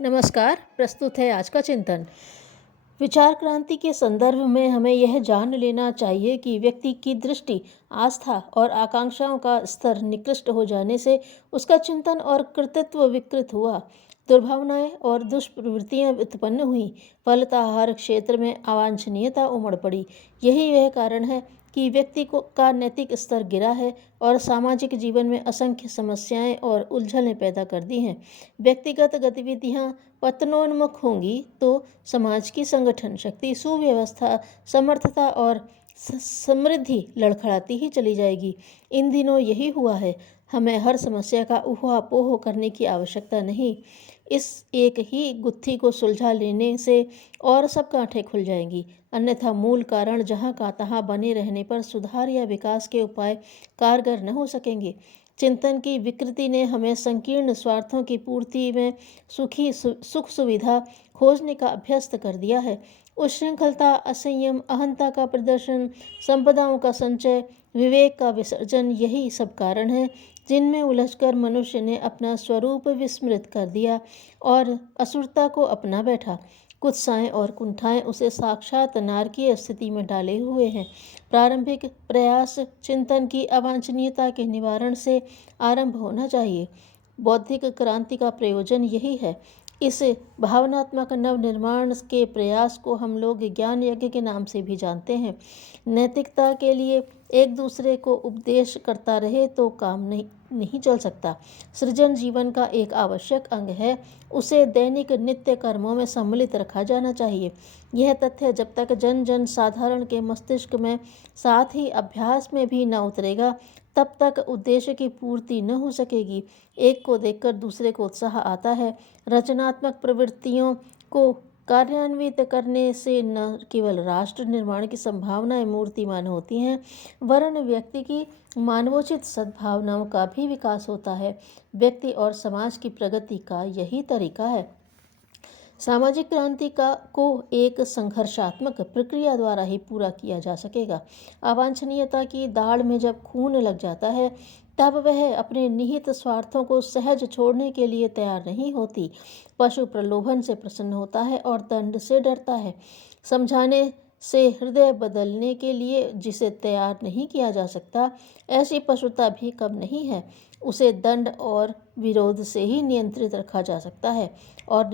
नमस्कार। प्रस्तुत है आज का चिंतन। विचार क्रांति के संदर्भ में हमें यह जान लेना चाहिए कि व्यक्ति की दृष्टि, आस्था और आकांक्षाओं का स्तर निकृष्ट हो जाने से उसका चिंतन और कृतित्व विकृत हुआ। दुर्भावनाएं और दुष्प्रवृत्तियां उत्पन्न हुई। फलतः हर क्षेत्र में अवांछनीयता उमड़ पड़ी। यही वह कारण है कि व्यक्ति को का नैतिक स्तर गिरा है और सामाजिक जीवन में असंख्य समस्याएं और उलझनें पैदा कर दी हैं। व्यक्तिगत गतिविधियां पतनोन्मुख होंगी तो समाज की संगठन शक्ति, सुव्यवस्था, समर्थता और समृद्धि लड़खड़ाती ही चली जाएगी। इन दिनों यही हुआ है। हमें हर समस्या का ऊहापोह करने की आवश्यकता नहीं। इस एक ही गुत्थी को सुलझा लेने से और सब गांठें खुल जाएंगी। अन्यथा मूल कारण जहाँ का तहाँ बने रहने पर सुधार या विकास के उपाय कारगर न हो सकेंगे। चिंतन की विकृति ने हमें संकीर्ण स्वार्थों की पूर्ति में सुख सुविधा खोजने का अभ्यस्त कर दिया है। उच्छृंखलता, असंयम, अहंता का प्रदर्शन, संपदाओं का संचय, विवेक का विसर्जन, यही सब कारण है जिनमें उलझकर मनुष्य ने अपना स्वरूप विस्मृत कर दिया और असुरता को अपना बैठा। कुत्साएं और कुंठाएं उसे साक्षात नारकीय स्थिति में डाले हुए हैं। प्रारंभिक प्रयास चिंतन की अवांछनीयता के निवारण से आरंभ होना चाहिए। बौद्धिक क्रांति का प्रयोजन यही है। इस भावनात्मक नवनिर्माण के प्रयास को हम लोग ज्ञान यज्ञ के नाम से भी जानते हैं। नैतिकता के लिए एक दूसरे को उपदेश करता रहे तो काम नहीं चल सकता। सृजन जीवन का एक आवश्यक अंग है। उसे दैनिक नित्य कर्मों में सम्मिलित रखा जाना चाहिए। यह तथ्य जब तक जन जन साधारण के मस्तिष्क में साथ ही अभ्यास में भी न उतरेगा तब तक उद्देश्य की पूर्ति न हो सकेगी। एक को देखकर दूसरे को उत्साह आता है। रचनात्मक प्रवृत्तियों को कार्यान्वित करने से न केवल राष्ट्र निर्माण की संभावनाएं मूर्तिमान होती हैं वरन व्यक्ति की मानवोचित सद्भावनाओं का भी विकास होता है। व्यक्ति और समाज की प्रगति का यही तरीका है। सामाजिक क्रांति को एक संघर्षात्मक प्रक्रिया द्वारा ही पूरा किया जा सकेगा। अवांछनीयता की दाढ़ में जब खून लग जाता है तब वह अपने निहित स्वार्थों को सहज छोड़ने के लिए तैयार नहीं होती। पशु प्रलोभन से प्रसन्न होता है और दंड से डरता है। समझाने से हृदय बदलने के लिए जिसे तैयार नहीं किया जा सकता, ऐसी पशुता भी कम नहीं है। उसे दंड और विरोध से ही नियंत्रित रखा जा सकता है और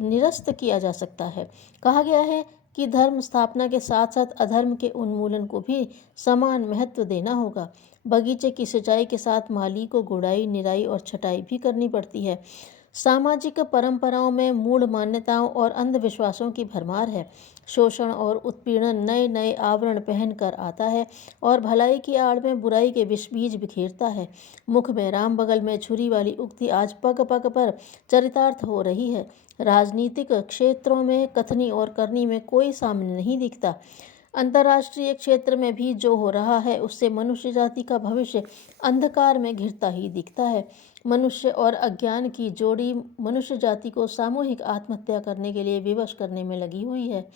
निरस्त किया जा सकता है। कहा गया है कि धर्म स्थापना के साथ साथ अधर्म के उन्मूलन को भी समान महत्व देना होगा। बगीचे की सिंचाई के साथ माली को गुड़ाई, निराई और छटाई भी करनी पड़ती है। सामाजिक परंपराओं में मूढ़ मान्यताओं और अंधविश्वासों की भरमार है। शोषण और उत्पीड़न नए नए आवरण पहनकर आता है और भलाई की आड़ में बुराई के विष बीज बिखेरता है। मुख में राम बगल में छुरी वाली उक्ति आज पग पग पर चरितार्थ हो रही है। राजनीतिक क्षेत्रों में कथनी और करनी में कोई सामने नहीं दिखता। अंतर्राष्ट्रीय क्षेत्र में भी जो हो रहा है उससे मनुष्य जाति का भविष्य अंधकार में घिरता ही दिखता है। मनुष्य और अज्ञान की जोड़ी मनुष्य जाति को सामूहिक आत्महत्या करने के लिए विवश करने में लगी हुई है।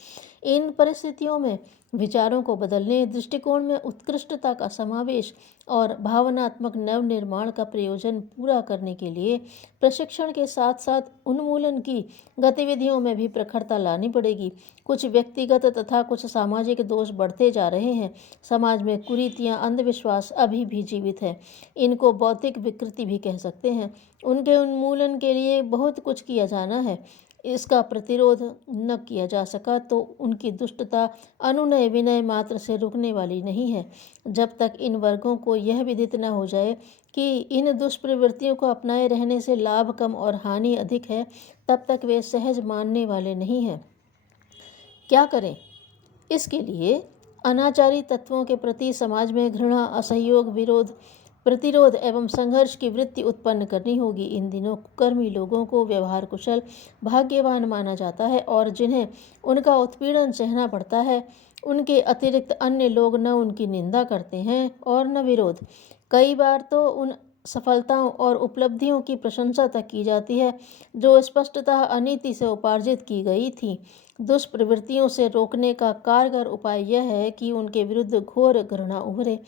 इन परिस्थितियों में विचारों को बदलने, दृष्टिकोण में उत्कृष्टता का समावेश और भावनात्मक नवनिर्माण का प्रयोजन पूरा करने के लिए प्रशिक्षण के साथ साथ उन्मूलन की गतिविधियों में भी प्रखरता लानी पड़ेगी। कुछ व्यक्तिगत तथा कुछ सामाजिक दोष बढ़ते जा रहे हैं। समाज में कुरीतियां, अंधविश्वास अभी भी जीवित है। इनको बौद्धिक विकृति भी कह सकते हैं। उनके उन्मूलन के लिए बहुत कुछ किया जाना है। इसका प्रतिरोध न किया जा सका तो उनकी दुष्टता अनुनय विनय मात्र से रुकने वाली नहीं है। जब तक इन वर्गों को यह विदित न हो जाए कि इन दुष्प्रवृत्तियों को अपनाए रहने से लाभ कम और हानि अधिक है, तब तक वे सहज मानने वाले नहीं हैं। क्या करें? इसके लिए अनाचारी तत्वों के प्रति समाज में घृणा, असहयोग, विरोध, प्रतिरोध एवं संघर्ष की वृत्ति उत्पन्न करनी होगी। इन दिनों कुकर्मी लोगों को व्यवहार कुशल, भाग्यवान माना जाता है और जिन्हें उनका उत्पीड़न सहना पड़ता है उनके अतिरिक्त अन्य लोग न उनकी निंदा करते हैं और न विरोध। कई बार तो उन सफलताओं और उपलब्धियों की प्रशंसा तक की जाती है जो स्पष्टतः अनीति से उपार्जित की गई थी। दुष्प्रवृत्तियों से रोकने का कारगर उपाय यह है कि उनके विरुद्ध घोर घृणा उभरे।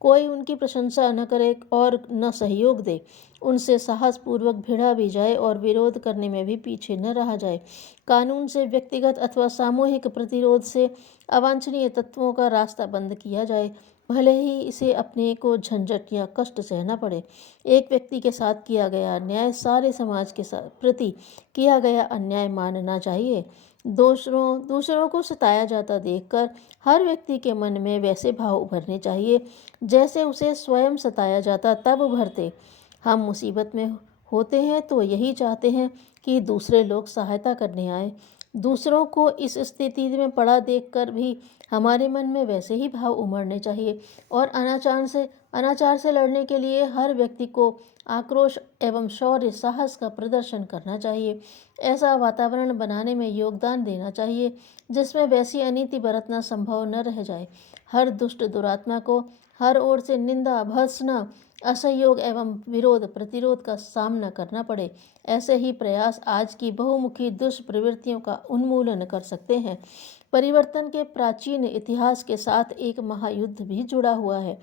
कोई उनकी प्रशंसा न करे और न सहयोग दे। उनसे साहसपूर्वक भिड़ा भी जाए और विरोध करने में भी पीछे न रहा जाए। कानून से व्यक्तिगत अथवा सामूहिक प्रतिरोध से अवांछनीय तत्वों का रास्ता बंद किया जाए, भले ही इसे अपने को झंझट या कष्ट सहना पड़े। एक व्यक्ति के साथ किया गया अन्याय सारे समाज के प्रति किया गया अन्याय मानना चाहिए। दूसरों को सताया जाता देखकर हर व्यक्ति के मन में वैसे भाव उभरने चाहिए जैसे उसे स्वयं सताया जाता तब उभरते। हम मुसीबत में होते हैं तो यही चाहते हैं कि दूसरे लोग सहायता करने आए। दूसरों को इस स्थिति में पड़ा देखकर भी हमारे मन में वैसे ही भाव उमड़ने चाहिए और अनाचार से लड़ने के लिए हर व्यक्ति को आक्रोश एवं शौर्य साहस का प्रदर्शन करना चाहिए। ऐसा वातावरण बनाने में योगदान देना चाहिए जिसमें वैसी अनीति बरतना संभव न रह जाए। हर दुष्ट दुरात्मा को हर ओर से निंदा, भर्त्सना, असहयोग एवं विरोध प्रतिरोध का सामना करना पड़े। ऐसे ही प्रयास आज की बहुमुखी दुष्प्रवृत्तियों का उन्मूलन कर सकते हैं। परिवर्तन के प्राचीन इतिहास के साथ एक महायुद्ध भी जुड़ा हुआ है।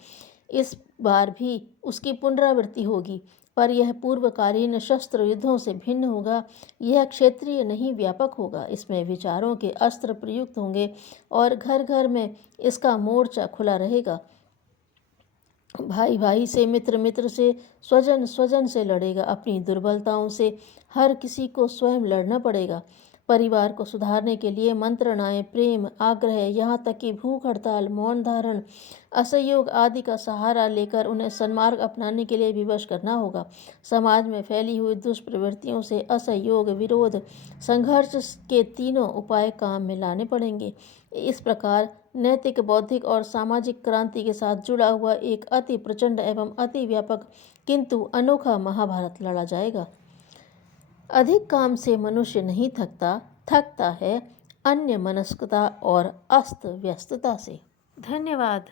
इस बार भी उसकी पुनरावृत्ति होगी, पर यह पूर्वकालीन शस्त्र युद्धों से भिन्न होगा। यह क्षेत्रीय नहीं, व्यापक होगा। इसमें विचारों के अस्त्र प्रयुक्त होंगे और घर घर में इसका मोर्चा खुला रहेगा। भाई भाई से, मित्र मित्र से, स्वजन स्वजन से लड़ेगा। अपनी दुर्बलताओं से हर किसी को स्वयं लड़ना पड़ेगा। परिवार को सुधारने के लिए मंत्रणाएं, प्रेम, आग्रह, यहाँ तक कि भूख हड़ताल, मौन धारण, असहयोग आदि का सहारा लेकर उन्हें सन्मार्ग अपनाने के लिए विवश करना होगा। समाज में फैली हुई दुष्प्रवृत्तियों से असहयोग, विरोध, संघर्ष के तीनों उपाय काम में लाने पड़ेंगे। इस प्रकार नैतिक, बौद्धिक और सामाजिक क्रांति के साथ जुड़ा हुआ एक अति प्रचंड एवं अति व्यापक किंतु अनोखा महाभारत लड़ा जाएगा। अधिक काम से मनुष्य नहीं थकता, थकता है अन्य मनस्कता और अस्त व्यस्तता से। धन्यवाद।